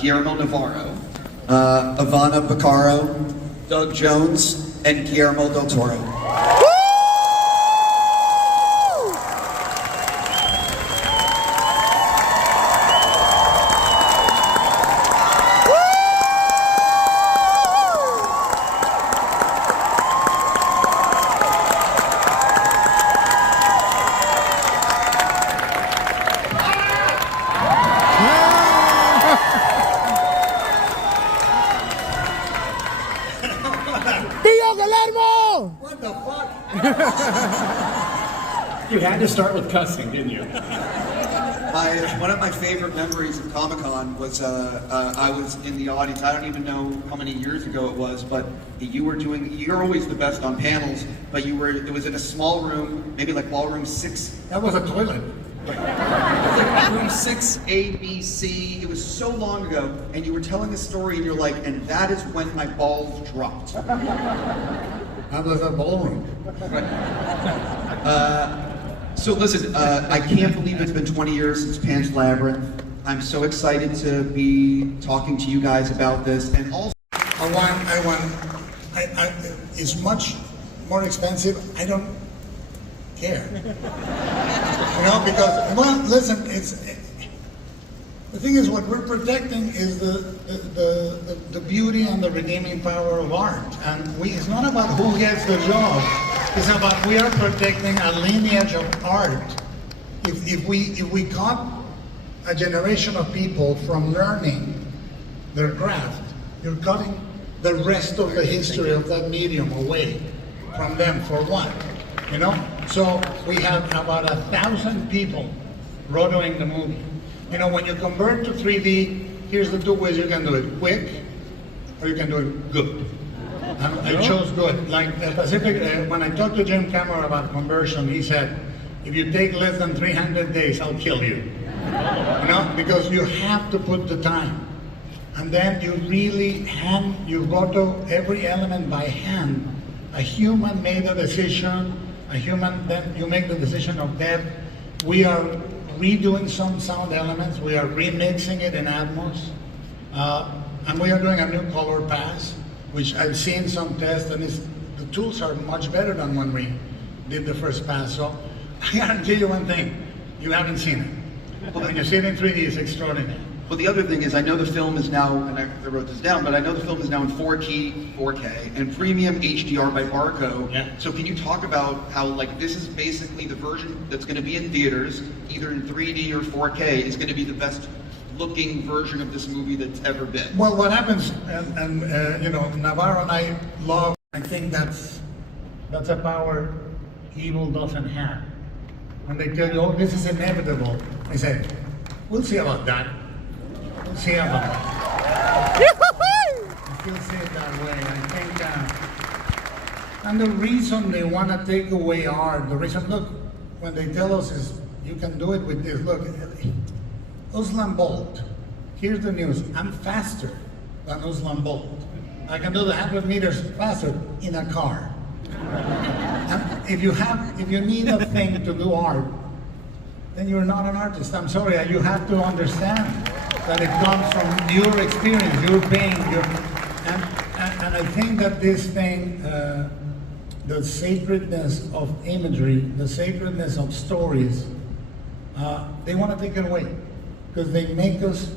Guillermo Navarro, Ivana Baccaro, Doug Jones, and Guillermo del Toro. Guillermo! What the fuck? You had to start with cussing, didn't you? One of my favorite memories of Comic-Con was I was in the audience. I don't even know how many years ago it was, but you're always the best on panels, but it was in a small room, maybe like ballroom 6. That was a toilet. Room 6A, B, C. It was so long ago, and you were telling a story, and you're like, and that is when my balls dropped. That was a ballroom. So listen, I can't believe it's been 20 years since Pan's Labyrinth. I'm so excited to be talking to you guys about this, and also it's much more expensive. I don't care. You know, because, well, listen, the thing is, what we're protecting is the beauty and the redeeming power of art. And it's not about who gets the job. It's about we are protecting a lineage of art. If we cut a generation of people from learning their craft, you're cutting the rest of the history of that medium away from them for what? You know? So we have about 1,000 people rotoing the movie. You know, when you convert to 3D, here's the two ways you can do it: quick, or you can do it good. And I chose good. Like Pacific, when I talked to Jim Cameron about conversion, he said, if you take less than 300 days, I'll kill you. You know, because you have to put the time. And then you really you roto every element by hand. A human made a decision, then you make the decision of depth. We are redoing some sound elements, we are remixing it in Atmos, and we are doing a new color pass, which I've seen some tests, and the tools are much better than when we did the first pass. So I guarantee you one thing, you haven't seen it. When you see it in 3D, it's extraordinary. Well, the other thing is, I know the film is now, and I wrote this down, but I know the film is now in 4K, and premium HDR by Barco. Yeah. So can you talk about how, like, this is basically the version that's going to be in theaters, either in 3D or 4K, is going to be the best looking version of this movie that's ever been? Well, what happens, and you know, Navarro and I love, I think that's a power evil doesn't have. When they tell you, oh, this is inevitable, I say, we'll see about that. We'll see about that. I still see it that way. I think, and the reason they want to take away art, the reason, look, when they tell us is, you can do it with this, look, Usain Bolt, here's the news, I'm faster than Usain Bolt. I can do the 100 meters faster in a car. And if you need a thing to do art, then you're not an artist. I'm sorry, you have to understand that it comes from your experience, your pain, and I think that this thing, the sacredness of imagery, the sacredness of stories, they want to take it away because they make us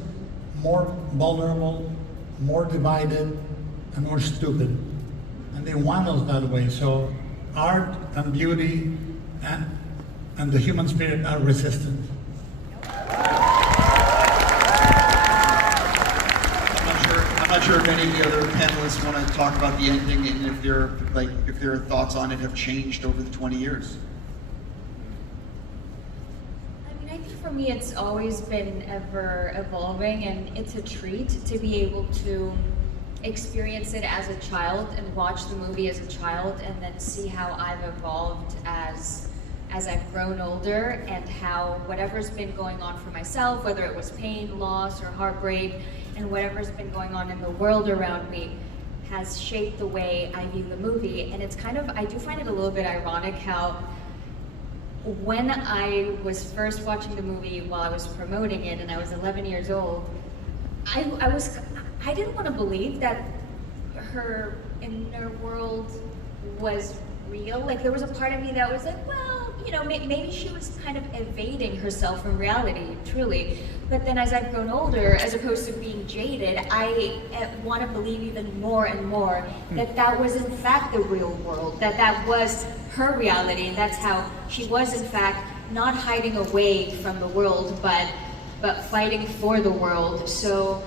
more vulnerable, more divided, and more stupid. And they want us that way. So art and beauty and the human spirit are resistant. I'm not sure if any of the other panelists want to talk about the ending and if their thoughts on it have changed over the 20 years. I mean, I think for me it's always been ever evolving, and it's a treat to be able to experience it as a child and watch the movie as a child and then see how I've evolved as I've grown older, and how whatever's been going on for myself, whether it was pain, loss, or heartbreak, and whatever's been going on in the world around me has shaped the way I view the movie. And it's kind of, I do find it a little bit ironic how when I was first watching the movie while I was promoting it and I was 11 years old, I didn't want to believe that her inner world was real. Like, there was a part of me that was like, well, you know, maybe she was kind of evading herself from reality, truly. But then as I've grown older, as opposed to being jaded, I want to believe even more and more that that was in fact the real world, that that was her reality, and that's how she was in fact not hiding away from the world, but fighting for the world. So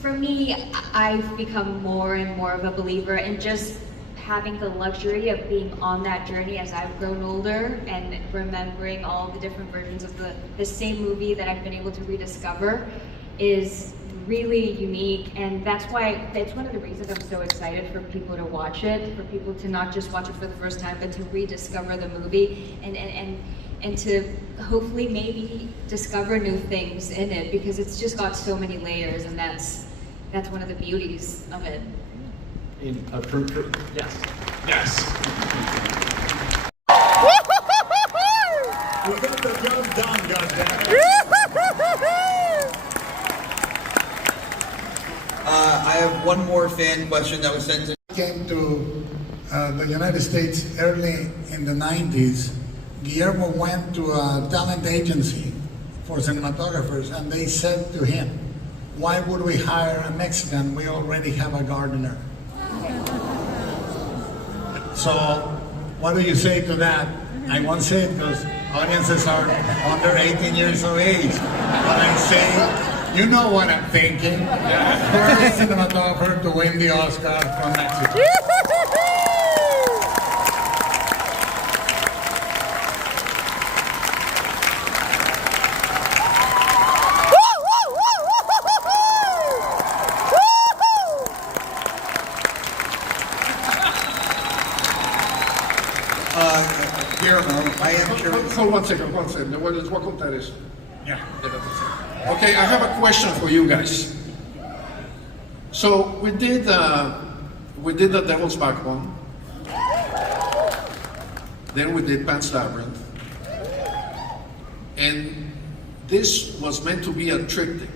for me, I've become more and more of a believer in just having the luxury of being on that journey as I've grown older and remembering all the different versions of the same movie that I've been able to rediscover is really unique. And that's one of the reasons I'm so excited for people to watch it, for people to not just watch it for the first time, but to rediscover the movie and to hopefully maybe discover new things in it, because it's just got so many layers, and that's one of the beauties of it. Yes. Yes. We got the job done, goddammit. I have one more fan question that was sent to. Came to the United States early in the 90s. Guillermo went to a talent agency for cinematographers, and they said to him, "Why would we hire a Mexican? We already have a gardener." So, what do you say to that? I won't say it because audiences are under 18 years of age. But I say, you know what I'm thinking. First cinematographer to win the Oscar from Mexico. Guillermo, I am curious. Hold one second. Les voy a contar eso. Yeah. Okay, I have a question for you guys. So we did the Devil's Backbone. Then we did Pan's Labyrinth. And this was meant to be a triptych,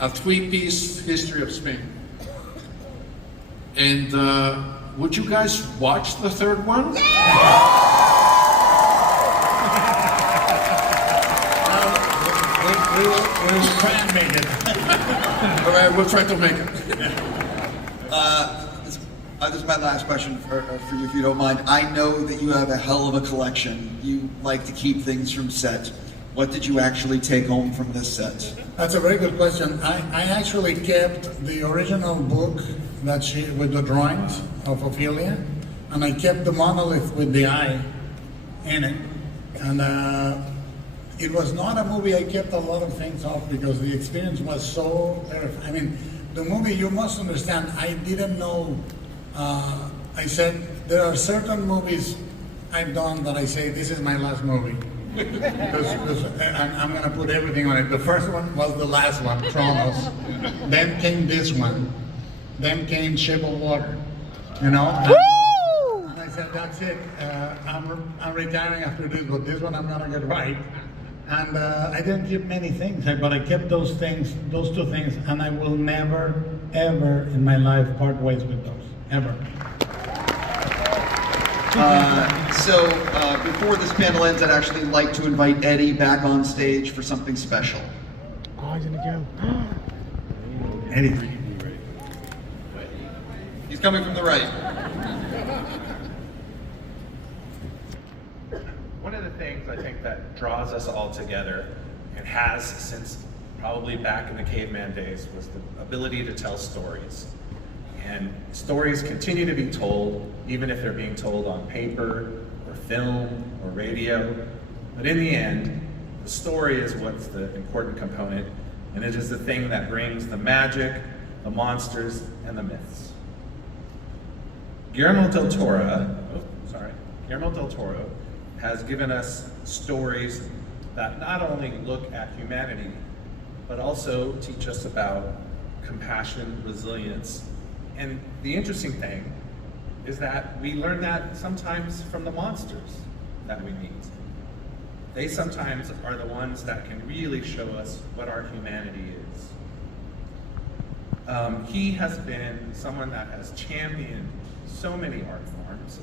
a three-piece history of Spain. And would you guys watch the third one? We will try and make it. All right, we'll try to make it. This is my last question for you, if you don't mind. I know that you have a hell of a collection. You like to keep things from set. What did you actually take home from this set? That's a very good question. I actually kept the original book with the drawings of Ophelia, and I kept the monolith with the eye in it. And it was not a movie I kept a lot of things off because the experience was so terrifying. I mean, the movie, you must understand, I didn't know. I said, there are certain movies I've done that I say, this is my last movie. Because I'm going to put everything on it. The first one was the last one, Tronos. Then came this one. Then came Shape of Water. You know? And I said, that's it. I'm retiring after this, but this one I'm going to get right. And I didn't keep many things, but I kept those things, those two things, and I will never, ever in my life part ways with those. Ever. Before this panel ends, I'd actually like to invite Eddie back on stage for something special. Oh, he's gonna go. Eddie. He's coming from the right. One of the things I think that draws us all together, and has since probably back in the caveman days, was the ability to tell stories. And stories continue to be told, even if they're being told on paper, or film, or radio. But in the end, the story is what's the important component, and it is the thing that brings the magic, the monsters, and the myths. Guillermo del Toro has given us stories that not only look at humanity, but also teach us about compassion, resilience. And the interesting thing is that we learn that sometimes from the monsters that we meet. They sometimes are the ones that can really show us what our humanity is. He has been someone that has championed so many art forms,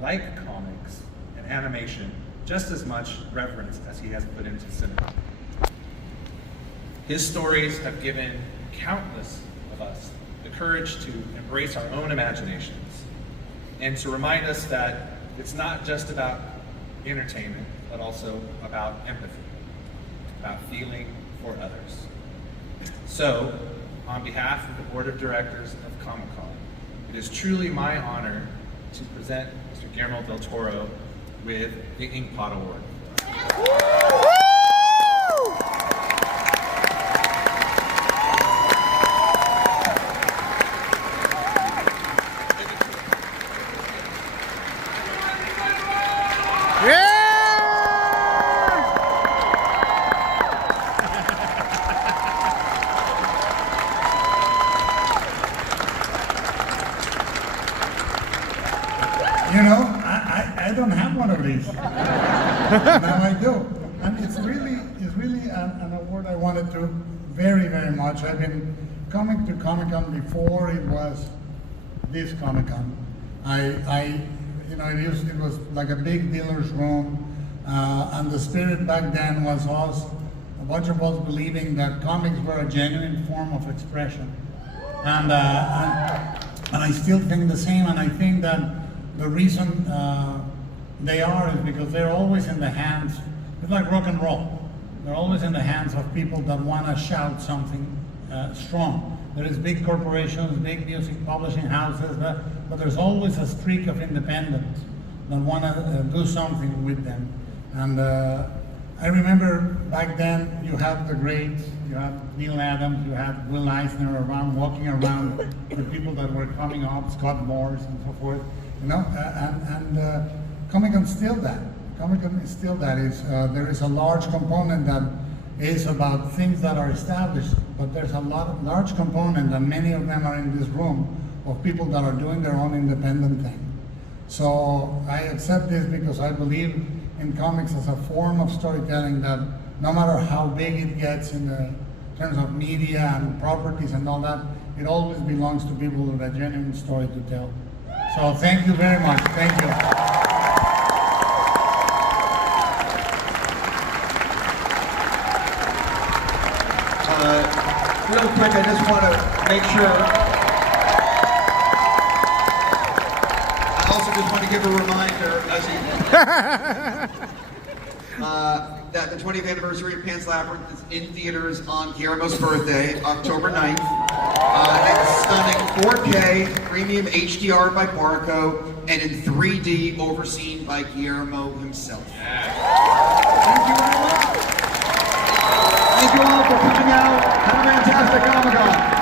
like comics and animation, just as much reverence as he has put into cinema. His stories have given countless of us the courage to embrace our own imaginations and to remind us that it's not just about entertainment, but also about empathy, about feeling for others. So, on behalf of the Board of Directors of Comic-Con, it is truly my honor to present Mr. Guillermo del Toro with the Inkpot Award. You know, I don't have one of these. Now I do. And it's really an award I wanted to very, very much. I've been coming to Comic-Con before it was this Comic-Con. It was like a big dealer's room, and the spirit back then was us, a bunch of us believing that comics were a genuine form of expression. And I still think the same, and I think that the reason they are is because they're always in the hands, it's like rock and roll. They're always in the hands of people that want to shout something strong. There is big corporations, big music publishing houses, but there's always a streak of independence that want to do something with them. And I remember back then you had the greats, you had Neil Adams, you had Will Eisner around, walking around the people that were coming up, Scott Morris and so forth. You know, and Comic-Con is still that. Comic-Con is still that. There is a large component that is about things that are established, but there's a large component, and many of them are in this room, of people that are doing their own independent thing. So I accept this because I believe in comics as a form of storytelling that no matter how big it gets in the terms of media and properties and all that, it always belongs to people with a genuine story to tell. So thank you very much. Thank you. Real quick, I just want to make sure. I also just want to give a reminder, that the 20th anniversary of Pan's Labyrinth is in theaters on Guillermo's birthday, October 9th. It's stunning 4K, premium HDR by Barco, and in 3D overseen by Guillermo himself. Thank you very much. Thank you all for coming out. Have a fantastic Comic-Con.